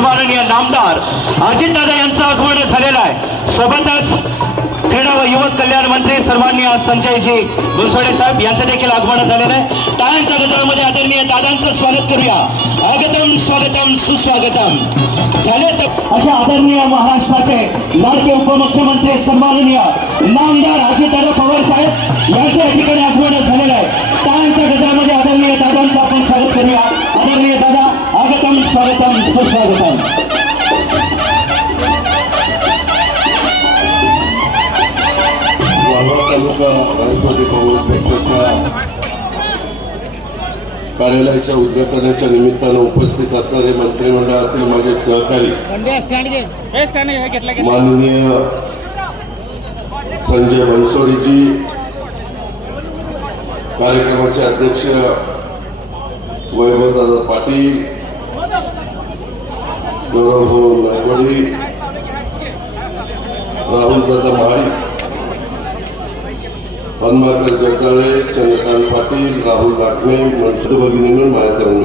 सन्माननीय नामदार अजितदादा यांचं आगमन झालेलं आहे। सोबतच क्रीडा व युवक कल्याण मंत्री सन्माननीय संजयजी गुलसोडे साहेब यांचं देखील आगमन झालेलं आहे। टाळ्यांच्या गजरामध्ये आदरणीय दादांचं स्वागत करूया। आगतम स्वागतम सुस्वागतम झाले तर अशा आदरणीय महाराष्ट्राचे लाडके उपमुख्यमंत्री सन्माननीय नामदार अजितदादा पवार साहेब यांचं या ठिकाणी आगमन झालेलं आहे। टाळ्यांच्या गजरामध्ये आदरणीय दादांचं आपण स्वागत करूया। आदरणीय दादा आगतम स्वागतम सुस्वागतम। तालुका राष्ट्रवादी काँग्रेस पक्षाच्या कार्यालयाच्या उद्घाटनाच्या निमित्तानं उपस्थित असणारे मंत्रिमंडळातील माझे सहकारी माननीय संजय बनसोडेजी, कार्यक्रमाचे अध्यक्ष वैभवदादा पाटील, गौरवभाऊ नागवडी, राहुलदादा महाडिक, पद्माकर जगदाळे, चंद्रकांत पाटील, राहुल लाटणे, मनसुख भगिनींनो, माझ्या तरुण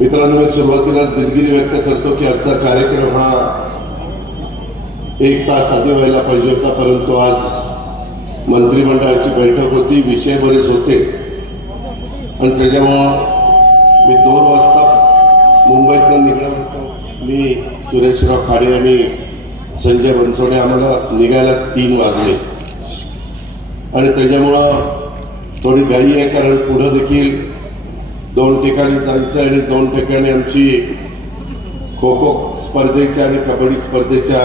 मित्रांनो, मी सुरुवातीला दिलगिरी व्यक्त करतो की आजचा कार्यक्रम हा 1 तास आधी व्हायला पाहिजे होता, परंतु आज मंत्रिमंडळाची बैठक होती, विषय बरेच होते आणि त्याच्यामुळं मी 2 वाजता मुंबईतनं निघणार होतो। मी सुरेशराव खाडे आणि संजय बनसोडे आम्हाला निघायलाच 3 वाजले आणि त्याच्यामुळं थोडी घाई आहे, कारण पुढं देखील 2 ठिकाणी जायचं आणि 2 ठिकाणी आमची खो खो स्पर्धेच्या आणि कबड्डी स्पर्धेच्या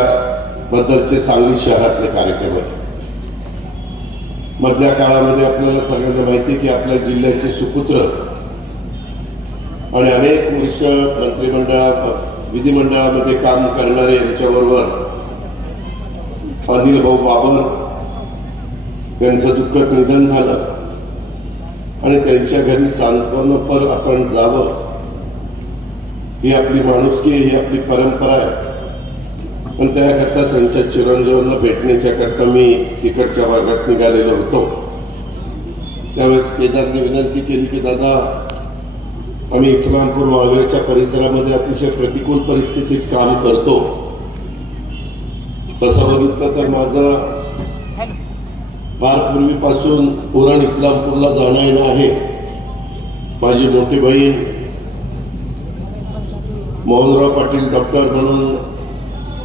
बद्दलचे सांगली शहरातले कार्यक्रम आहेत। मधल्या काळामध्ये आपल्याला सगळ्यांना माहिती की आपल्या जिल्ह्याचे सुपुत्र आणि अनेक वर्ष विधिमंडळामध्ये काम करणारे यांच्याबरोबर अनिल भाऊ बाबर यांचं दुःखद निधन झालं आणि त्यांच्या घरी सांत्वनपर आपण जावं, ही आपली माणुसकी, ही आपली परंपरा आहे। पण त्याकरता त्यांच्या चिरंजीवांना भेटण्याच्या करता मी तिकडच्या भागात निघालेलो होतो। त्यावेळेस केदारने विनंती केली की दादा, आम्ही इस्लामपूर वाळवेच्या परिसरामध्ये अतिशय प्रतिकूल परिस्थितीत काम करतो, तसं बघितलं तर माझं फार पूर्वीपासून उरण इस्लामपूरला जाणं येणं आहे। माझी मोठी बहीण मोहनराव पाटील डॉक्टर म्हणून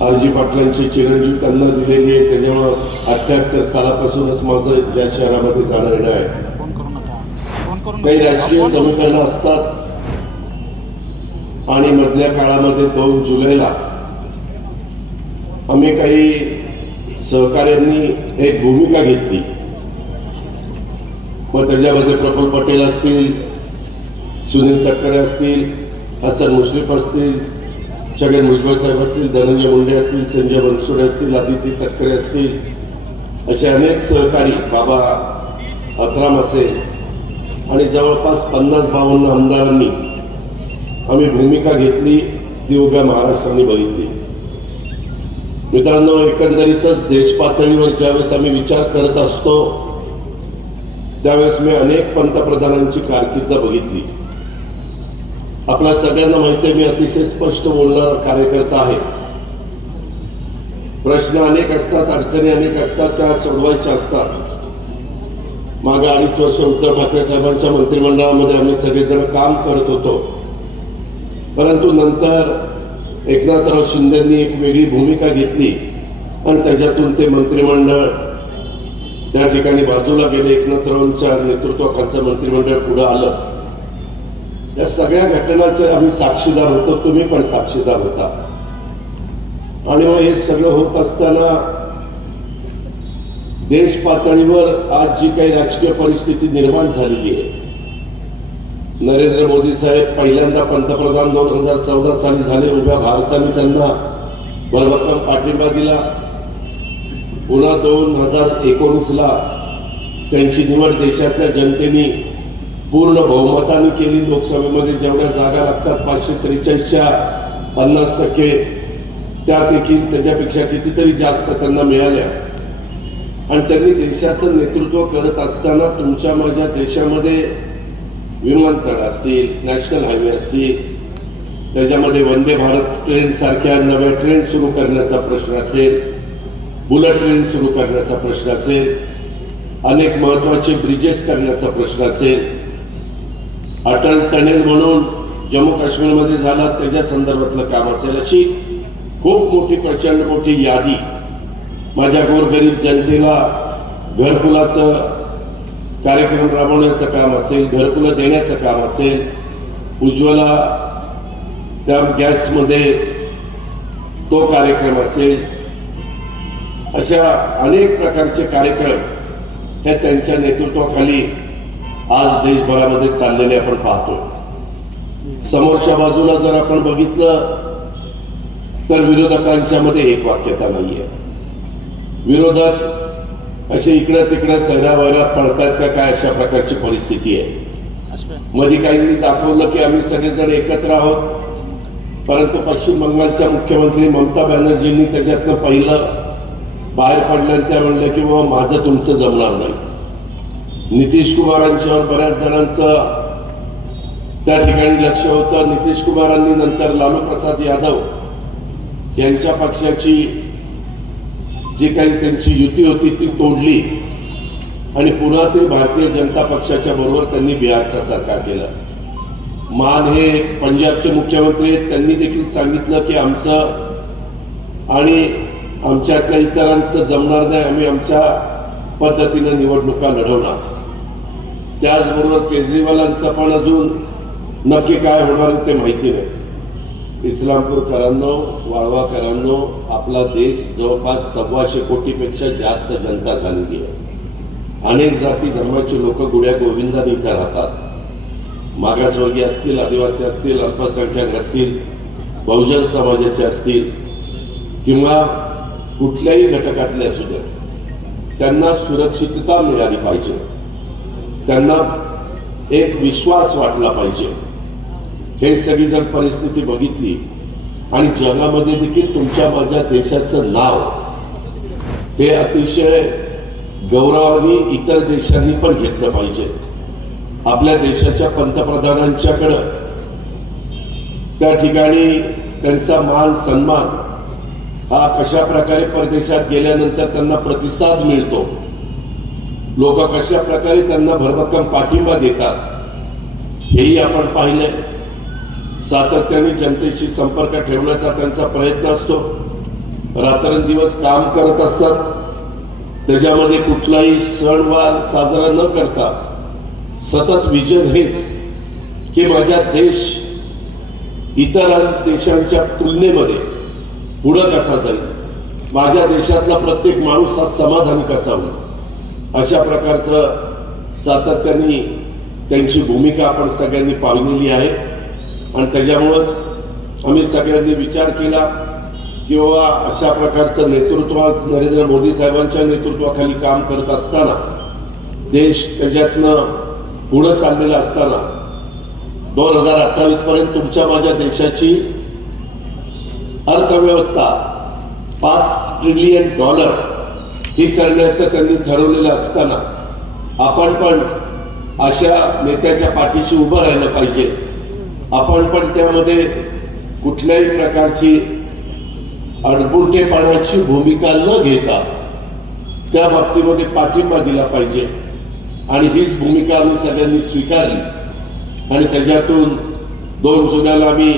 आरजी पाटलांची चिरंजीव त्यांना दिलेली आहे, त्याच्यामुळं 78 सालापासूनच माझं ज्या शहरामध्ये जाणं येणं आहे। काही राजकीय समीकरणं असतात आणि मधल्या काळामध्ये 2 जुलैला आम्ही काही सहकार्यांनी एक भूमिका घेतली, मग त्याच्यामध्ये प्रफुल्ल पटेल असतील, सुनील तटकरे असतील, हसन मुश्रीफ असतील, छगन भुजबळ साहेब असतील, धनंजय मुंडे असतील, संजय बनसोडे असतील, आदिती तटकरे असतील, असे अनेक सहकारी, बाबा अथराम असेल आणि जवळपास 50-52 आमदारांनी आम्ही भूमिका घेतली, ती उभ्या महाराष्ट्राने बघितली। मित्रांनो, एकंदरीतच देश पातळीवर ज्यावेळेस आम्ही विचार करत असतो त्यावेळेस मी अनेक पंतप्रधानांची कारकीर्द बघितली। आपल्या सगळ्यांना माहिती आहे, मी अतिशय स्पष्ट बोलणारा कार्यकर्ता आहे। प्रश्न अनेक असतात, अडचणी अनेक असतात, त्या सोडवायच्या असतात। मागे 2.5 वर्ष उद्धव ठाकरे साहेबांच्या मंत्रिमंडळामध्ये आम्ही सगळेजण काम करत होतो, परंतु नंतर एकनाथराव शिंदेंनी एक वेगळी भूमिका घेतली आणि त्याच्यातून ते मंत्रिमंडळ त्या ठिकाणी बाजूला गेले। एकनाथरावांच्या नेतृत्वाखालचं मंत्रिमंडळ पुढे आलं। या सगळ्या घटनांचे आम्ही साक्षीदार होतो, तुम्ही पण साक्षीदार होता। आणि मग हे सगळं होत असताना देश पातळीवर आज जी काही राजकीय परिस्थिती निर्माण झालेली आहे, नरेंद्र मोदी साहेब पहिल्यांदा पंतप्रधान 2014 साली झाले, उभ्या भारताने त्यांना भरभक्कम पाठिंबा दिला। पुन्हा 2019ला त्यांची निवड देशातल्या जनतेने पूर्ण बहुमताने केली। लोकसभेमध्ये जेवढ्या जागा लागतात 543च्या 50%, त्या देखील त्याच्यापेक्षा कितीतरी जास्त त्यांना मिळाल्या आणि त्यांनी देशाचं नेतृत्व करत असताना तुमच्या माझ्या देशामध्ये विमानतळ असतील, नॅशनल हायवे असतील, त्याच्यामध्ये वंदे भारत ट्रेन सारख्या नव्या ट्रेन सुरू करण्याचा प्रश्न असेल, बुलेट ट्रेन सुरू करण्याचा प्रश्न असेल, अनेक महत्वाचे ब्रिजेस करण्याचा प्रश्न असेल, अटल टनेल म्हणून जम्मू काश्मीरमध्ये झाला त्याच्या संदर्भातलं काम असेल, अशी खूप मोठी प्रचंड मोठी यादी माझ्या गोरगरीब जनतेला घरकुलाचं कार्यक्रम राबवण्याचं काम असेल, घरकुलं देण्याचं काम असेल, उज्ज्वला त्या गॅसमध्ये तो कार्यक्रम असेल, अशा अनेक प्रकारचे कार्यक्रम हे त्यांच्या नेतृत्वाखाली आज देशभरामध्ये चाललेले आपण पाहतो. समोरच्या बाजूला जर आपण बघितलं तर विरोधकांच्या मध्ये एक वाक्यता नाहीये. विरोधक असे इकडे तिकडे सैरावैरात पडतात का काय, अशा प्रकारची परिस्थिती आहे. मध्ये काहींनी दाखवलं की आम्ही सगळेजण एकत्र आहोत, परंतु पश्चिम बंगालच्या मुख्यमंत्री ममता बॅनर्जींनी त्याच्यातनं पहिलं बाहेर पडलं, त्या म्हणलं की बाबा माझं तुमचं जमणार नाही. नितीश कुमारांच्यावर बऱ्याच जणांचं त्या ठिकाणी लक्ष होतं. नितीश कुमारांनी नंतर लालू प्रसाद यादव यांच्या पक्षाची जी काही त्यांची युती होती ती तोडली आणि पुन्हा ते भारतीय जनता पक्षाच्या बरोबर त्यांनी बिहारचं सरकार केलं. मान हे पंजाबचे मुख्यमंत्री आहेत, त्यांनी देखील सांगितलं की आमचं आणि आमच्यातल्या इतरांचं जमणार नाही, आम्ही आमच्या पद्धतीनं निवडणुका लढवणार. त्याचबरोबर केजरीवालांचं पण अजून नक्की काय होणार ते माहिती नाही. इस्लामपूरकरांनो, वाळवाकरांनो, आपला देश जवळपास 125 कोटीपेक्षा जास्त जनता झालेली आहे. अनेक जाती धर्माचे लोक गुड्या गोविंदाने इथं राहतात. मागासवर्गीय असतील, आदिवासी असतील, अल्पसंख्याक असतील, बहुजन समाजाचे असतील किंवा कुठल्याही घटकातले असू दे, त्यांना सुरक्षितता मिळाली पाहिजे, त्यांना एक विश्वास वाटला पाहिजे. हे सगळी जर परिस्थिती बघितली आणि जगामध्ये देखील तुमच्या माझ्या देशाचं नाव हे अतिशय गौरवाने इतर देशांनी पण घेतलं पाहिजे. आपल्या देशाच्या पंतप्रधानांच्याकडं त्या ठिकाणी त्यांचा मान सन्मान हा कशा प्रकारे परदेशात गेल्यानंतर त्यांना प्रतिसाद मिळतो, लोक कशा प्रकारे त्यांना भरभक्कम पाठिंबा देतात, हेही आपण पाहिलंय. सातत्याने जनतेशी संपर्क ठेवण्याचा त्यांचा प्रयत्न असतो. रात्रंदिवस काम करत असतात. त्याच्यामध्ये कुठलाही सणवार साजरा न करता सतत विजन हेच की माझा देश इतर देशांच्या तुलनेमध्ये पुढं कसा जाईल, माझ्या देशातला प्रत्येक माणूस हा समाधानी कसा होईल, अशा प्रकारचं सातत्याने त्यांची भूमिका आपण सगळ्यांनी पाहिलेली आहे. आणि त्याच्यामुळंच आम्ही सगळ्यांनी विचार केला की बाबा अशा प्रकारचं नेतृत्व आज नरेंद्र मोदी साहेबांच्या नेतृत्वाखाली काम करत असताना, देश त्याच्यातनं पुढं चाललेला असताना 2028 पर्यंत तुमच्या माझ्या देशाची अर्थव्यवस्था $5 ट्रिलियन ही करण्याचं त्यांनी ठरवलेलं असताना आपण पण अशा नेत्याच्या पाठीशी उभं राहिलं पाहिजे. आपण पण त्यामध्ये कुठल्याही प्रकारची अडबुटेपणाची भूमिका न घेता त्या बाबतीमध्ये पाठिंबा दिला पाहिजे. आणि हीच भूमिका आम्ही सगळ्यांनी स्वीकारली आणि त्याच्यातून 2 जुलैला आम्ही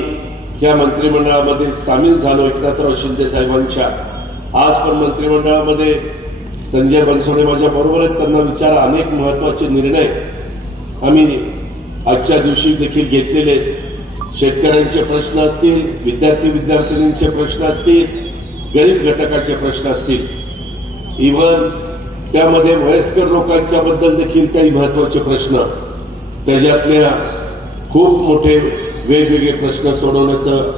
या मंत्रिमंडळामध्ये सामील झालो एकनाथराव शिंदे साहेबांच्या. आज पण मंत्रिमंडळामध्ये संजय बनसोडे माझ्या बरोबर आहेत. त्यांना विचारा, अनेक महत्वाचे निर्णय आम्ही आजच्या दिवशी देखील घेतलेले. शेतकऱ्यांचे प्रश्न असतील, विद्यार्थ्यांचे प्रश्न असतील, गरीब घटकाचे प्रश्न असतील, इव्हन त्यामध्ये वयस्कर लोकांच्या बद्दल देखील काही महत्वाचे प्रश्न, त्याच्यातल्या खूप मोठे वेगवेगळे प्रश्न सोडवण्याचं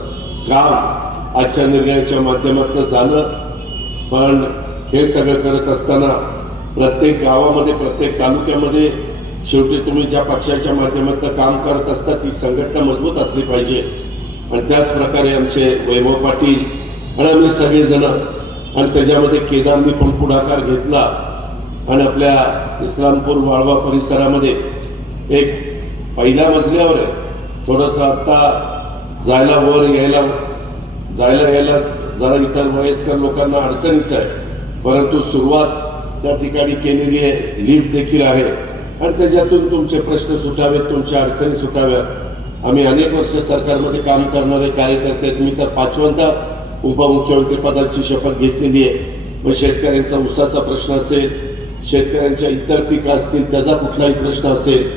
काम आजच्या निर्णयाच्या माध्यमातून झालं. पण हे सगळं करत असताना प्रत्येक गावामध्ये, प्रत्येक तालुक्यामध्ये शेवटी तुम्ही ज्या पक्षाच्या माध्यमातून काम करत असता ती संघटना मजबूत असली पाहिजे. आणि त्याच प्रकारे आमचे वैभव पाटील आणि आम्ही सगळेजण आणि त्याच्यामध्ये केदारनी पण पुढाकार घेतला आणि आपल्या इस्लामपूर वाळवा परिसरामध्ये एक पहिल्या मजल्यावर आहे, थोडंसं आता जायला यायला जरा इतर वयस्कर लोकांना अडचणीच आहे, परंतु सुरुवात त्या ठिकाणी केलेली आहे, लिफ्ट देखील आहे आणि त्याच्यातून तुमचे प्रश्न सुटावेत, तुमच्या अडचणी सुटाव्यात। आम्ही अनेक वर्ष सरकारमध्ये काम करणारे कार्यकर्ते आहेत, मी तर 5व्यांदा उपमुख्यमंत्री पदाची शपथ घेतलेली आहे। मग शेतकऱ्यांचा ऊसाचा प्रश्न असेल, शेतकऱ्यांच्या इतर पिकं असतील त्याचा कुठलाही प्रश्न असेल,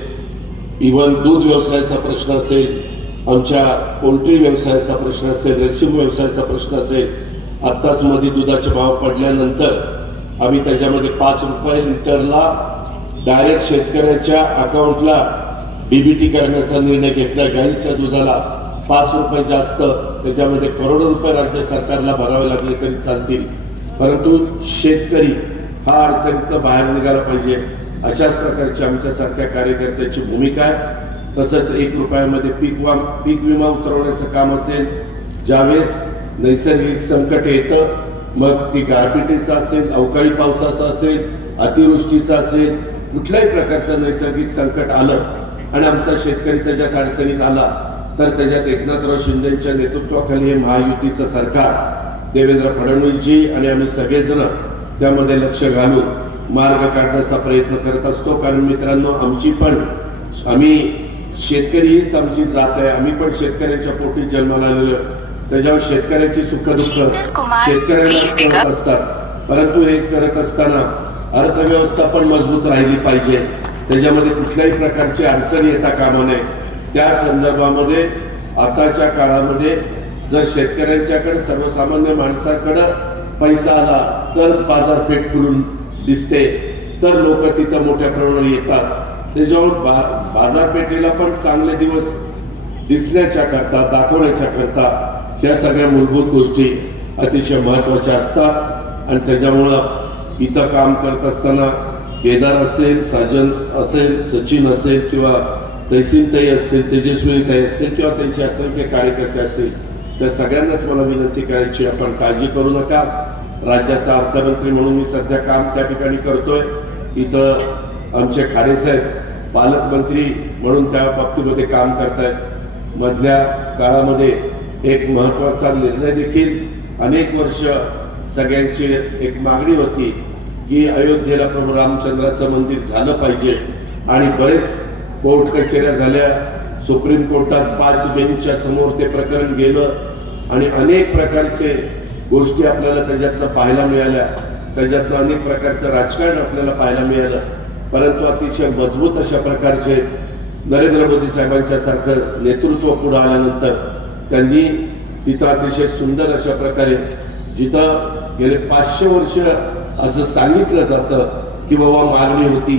इव्हन दूध व्यवसायाचा प्रश्न असेल, आमच्या पोल्ट्री व्यवसायाचा प्रश्न असेल, रेशीम व्यवसायाचा प्रश्न असेल, आत्ताच मध्ये दुधाचे भाव पडल्यानंतर आम्ही त्याच्यामध्ये 5 रुपये लिटरला डायरेक्ट शेतकऱ्याच्या अकाउंटला डीबीटी करण्याचा निर्णय घेतला। गाईच्या दुधाला 5 रुपये जास्त, त्याच्यामध्ये करोडो रुपये राज्य सरकारला भरावे लागले तरी चालतील, परंतु शेतकरी हा अडचणीतून बाहेर निघाला पाहिजे, अशाच प्रकारची आमच्यासारख्या कार्यकर्त्याची भूमिका आहे। तसंच 1 रुपयामध्ये पीक विमा उतरवण्याचं काम असेल, ज्यावेळेस नैसर्गिक संकट येतं, मग ती गारपिटीचं असेल, अवकाळी पावसाचं असेल, अतिवृष्टीचं असेल, कुठल्याही प्रकारचं नैसर्गिक संकट आलं आणि आमचा शेतकरी त्याच्यात अडचणीत आला तर त्याच्यात एकनाथराव शिंदेच्या नेतृत्वाखाली हे महायुतीचं सरकार, देवेंद्र फडणवीसजी आणि आम्ही सगळेजण त्यामध्ये लक्ष घालून मार्ग काढण्याचा प्रयत्न करत असतो। कारण मित्रांनो, आम्ही शेतकरी हीच आमची जात आहे, आम्ही पण शेतकऱ्यांच्या पोटी जन्माला आलेलो, त्याच्यावर शेतकऱ्याची सुखदुःख शेतकऱ्यांनाच करत असतात, परंतु हे करत असताना अर्थव्यवस्था पण मजबूत राहिली पाहिजे, त्याच्यामध्ये कुठल्याही प्रकारची अडचण येता कामा नये। त्या संदर्भामध्ये आताच्या काळामध्ये जर शेतकऱ्यांच्याकडे, सर्वसामान्य माणसाकडे पैसा आला तर बाजारपेठ खुलून दिसते, तर लोक तिथं मोठ्या प्रमाणावर येतात, त्याच्यावर बाजारपेठेला पण चांगले दिवस दिसण्याच्या करता, दाखवण्याच्या करता ह्या सगळ्या मूलभूत गोष्टी अतिशय महत्वाच्या असतात। आणि त्याच्यामुळं इथं काम करत असताना केदार असेल, साजन असेल, सचिन असेल किंवा तहसीलताई असतील, तेजस्विनीताई असतील किंवा त्यांचे असंख्य कार्यकर्ते असतील, त्या सगळ्यांनाच मला विनंती करायची, आपण काळजी करू नका। राज्याचा अर्थमंत्री म्हणून मी सध्या काम त्या ठिकाणी करतोय, इथं आमचे खाडेसाहेब पालकमंत्री म्हणून त्या बाबतीमध्ये काम करतायत। मधल्या काळामध्ये एक महत्वाचा निर्णय देखील, अनेक वर्ष सगळ्यांची एक मागणी होती की अयोध्येला प्रभू रामचंद्राचं मंदिर झालं पाहिजे, आणि बरेच कोर्ट कचेऱ्या झाल्या, सुप्रीम कोर्टात 5 बेंचच्या समोर ते प्रकरण गेलं आणि अनेक प्रकारचे गोष्टी आपल्याला त्याच्यातलं पाहायला मिळाल्या, त्याच्यातलं अनेक प्रकारचं राजकारण आपल्याला पाहायला मिळालं, परंतु अतिशय मजबूत अशा प्रकारचे नरेंद्र मोदी साहेबांच्या सारखं नेतृत्व पुढे आल्यानंतर त्यांनी तिथं अतिशय सुंदर अशा प्रकारे, जिथं गेले 500 वर्ष असं सांगितलं जातं की बाबा मागणी होती,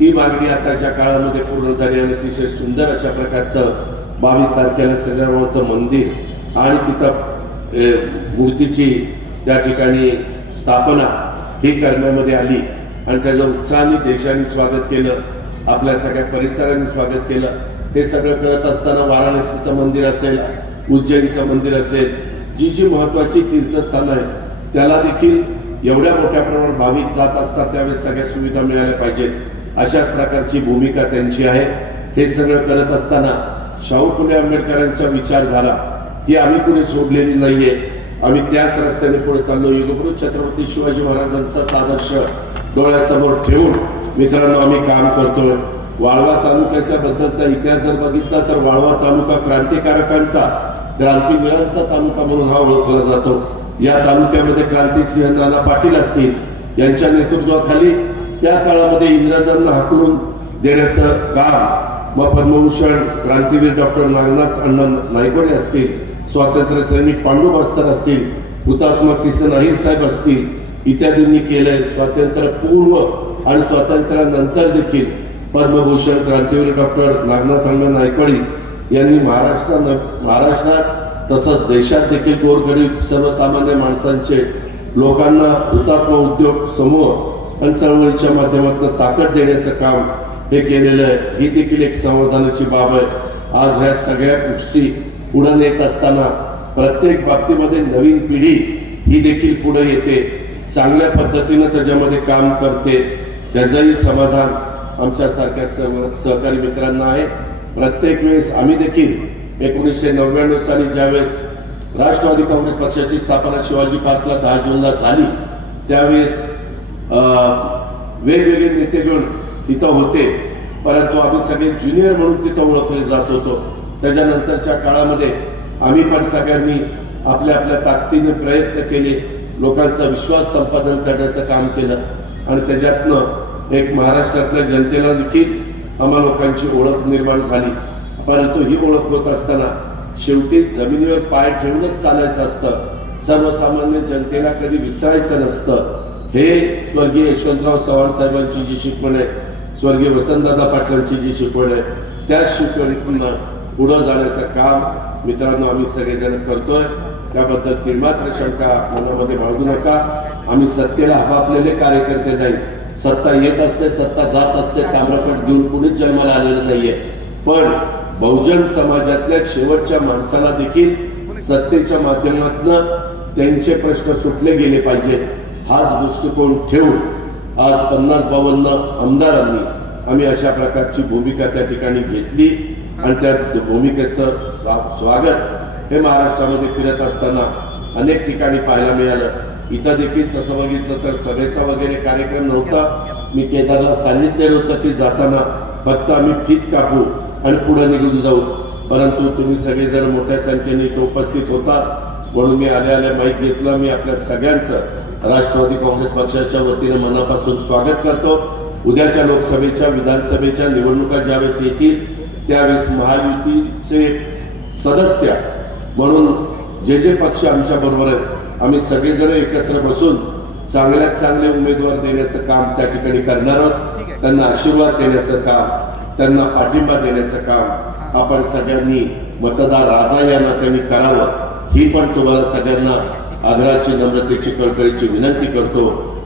ती मागणी आताच्या काळामध्ये पूर्ण झाली आणि अतिशय सुंदर अशा प्रकारचं 22 तारखेला श्रीरामाचं मंदिर आणि तिथं मूर्तीची त्या ठिकाणी स्थापना ही करण्यामध्ये आली आणि त्याचं उत्साहाने देशाने स्वागत केलं, आपल्या सगळ्या परिसरांनी स्वागत केलं। हे सगळं करत असताना वाराणसीचं मंदिर असेल, उज्जैनचं मंदिर असेल, जी महत्वाची तीर्थस्थानं आहेत त्याला देखील एवढ्या मोठ्या प्रमाणात भाविक जात असतात, त्यावेळेस सगळ्या सुविधा मिळाल्या पाहिजेत, अशाच प्रकारची भूमिका त्यांची आहे। हे सगळं करत असताना शाहू फुले आंबेडकरांच्या विचारधारा ही आम्ही कुणी सोडलेली नाहीये, आम्ही त्याच रस्त्याने पुढे चाललो। युगपुरुष छत्रपती शिवाजी महाराजांचा आदर्श डोळ्यासमोर ठेवून मित्रांनो आम्ही काम करतोय। वाळवा तालुक्याच्या बद्दलचा इतिहास जर बघितला तर वाळवा तालुका क्रांतिकारकांचा, क्रांतीवीरांचा तालुका म्हणून हा ओळखला जातो। या तालुक्यामध्ये क्रांतिसिंह नाना पाटील असतील, यांच्या नेतृत्वाखाली त्या काळामध्ये इंग्रजांना हाकलून देण्याचं काम, मग पद्मभूषण क्रांतीवीर डॉक्टर नागनाथ अण्णा नायकोडे असतील, स्वातंत्र्य सैनिक पांडू बस्तर असतील, हुतात्मा किसन अहिर साहेब असतील, इत्यादींनी केलंय। स्वातंत्र्यपूर्व आणि स्वातंत्र्यानंतर देखील पद्मभूषण क्रांतीवीर डॉक्टर नागनाथ अण्णा नायकोडे यांनी महाराष्ट्रात तसंच देशात देखील गोरगरीब सर्वसामान्य माणसांचे, लोकांना हुतात्मा उद्योग समूह आणि चळवळीच्या माध्यमातून ताकद देण्याचं काम हे केलेलं आहे। ही देखील एक समाधानाची बाब आहे। आज ह्या सगळ्या गोष्टी पुढे नेत असताना प्रत्येक बाबतीमध्ये नवीन पिढी ही देखील पुढे येते, चांगल्या पद्धतीने त्याच्यामध्ये काम करते, त्याचंही समाधान आमच्या सारख्या सहकारी मित्रांना आहे। प्रत्येक वेळेस आम्ही देखील 1999 साली ज्यावेळेस राष्ट्रवादी काँग्रेस पक्षाची स्थापना शिवाजी पार्कला 10 जूनला झाली, त्यावेळेस वेगवेगळे नेतेगण तिथं होते, परंतु आम्ही सगळे ज्युनियर म्हणून तिथं ओळखले जात होतो. त्याच्यानंतरच्या काळामध्ये आम्ही पण सगळ्यांनी आपल्या आपल्या ताकदीने प्रयत्न केले, लोकांचा विश्वास संपादन करण्याचं काम केलं आणि त्याच्यातनं एक महाराष्ट्रातल्या जनतेला देखील आम्हा लोकांची ओळख निर्माण झाली. परंतु ही ओळख होत असताना शेवटी जमिनीवर पाय ठेवूनच चालायचं असतं, सर्वसामान्य जनतेला कधी विसरायचं नसतं. हे स्वर्गीय यशवंतराव चव्हाण साहेबांची जी शिकवण आहे, स्वर्गीय वसंतदादा पाटलांची जी शिकवण आहे, त्या शिकवणीतून पुढे जाण्याचं काम मित्रांनो आम्ही सगळेजण करतोय. त्याबद्दल तीळमात्र शंका मनामध्ये बाळगू नका. आम्ही सत्तेला हवापलेले कार्यकर्ते नाही. सत्ता येत असते, सत्ता जात असते, ताम्रपट घेऊन कुणीच जन्माला आलेलं नाहीये. पण बहुजन समाजातल्या शेवटच्या माणसाला देखील सत्तेच्या माध्यमातून त्यांचे प्रश्न सुटले गेले पाहिजे, हाच दृष्टिकोन ठेवून आज 50-52 आमदारांनी आम्ही अशा प्रकारची भूमिका त्या ठिकाणी घेतली आणि त्या भूमिकेचं स्वागत हे महाराष्ट्रामध्ये फिरत असताना अनेक ठिकाणी पाहायला मिळालं. इथं देखील तसं बघितलं तर सभेचा वगैरे कार्यक्रम नव्हता. मी केदारला सांगितलेलं होतं की जाताना फक्त आम्ही फीत कापू आणि पुढे निघून जाऊ, परंतु तुम्ही सगळेजण मोठ्या संख्येने इथे उपस्थित होता म्हणून मी आल्या माहीत घेतलं. मी आपल्या सगळ्यांचं राष्ट्रवादी काँग्रेस पक्षाच्या वतीने मनापासून स्वागत करतो. उद्याच्या लोकसभेच्या विधानसभेच्या निवडणुका ज्यावेळेस येतील त्यावेळेस महायुतीचे सदस्य म्हणून जे पक्ष आमच्या बरोबर आहेत आम्ही सगळेजण एकत्र बसून चांगल्यात चांगले उमेदवार देण्याचं काम त्या ठिकाणी करणार आहोत. त्यांना आशीर्वाद देण्याचं काम, त्यांना पाठिंबा देण्याचं काम आपण सगळ्यांनी मतदार राजा या नात्याने करावं, ही पण तुम्हाला सगळ्यांना आग्रहाची, नम्रतेची, कळकळीची विनंती करतो.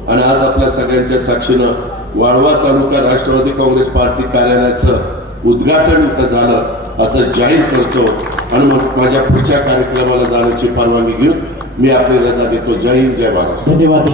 आणि आज आपल्या सगळ्यांच्या साक्षीनं वाळवा तालुका राष्ट्रवादी काँग्रेस पार्टी कार्यालयाचं उद्घाटन इथं झालं असं जाहीर करतो आणि मग माझ्या पुढच्या कार्यक्रमाला जाण्याची परवानगी घेऊन मी आपली रजा देतो. जय हिंद, जय महाराष्ट्र. धन्यवाद.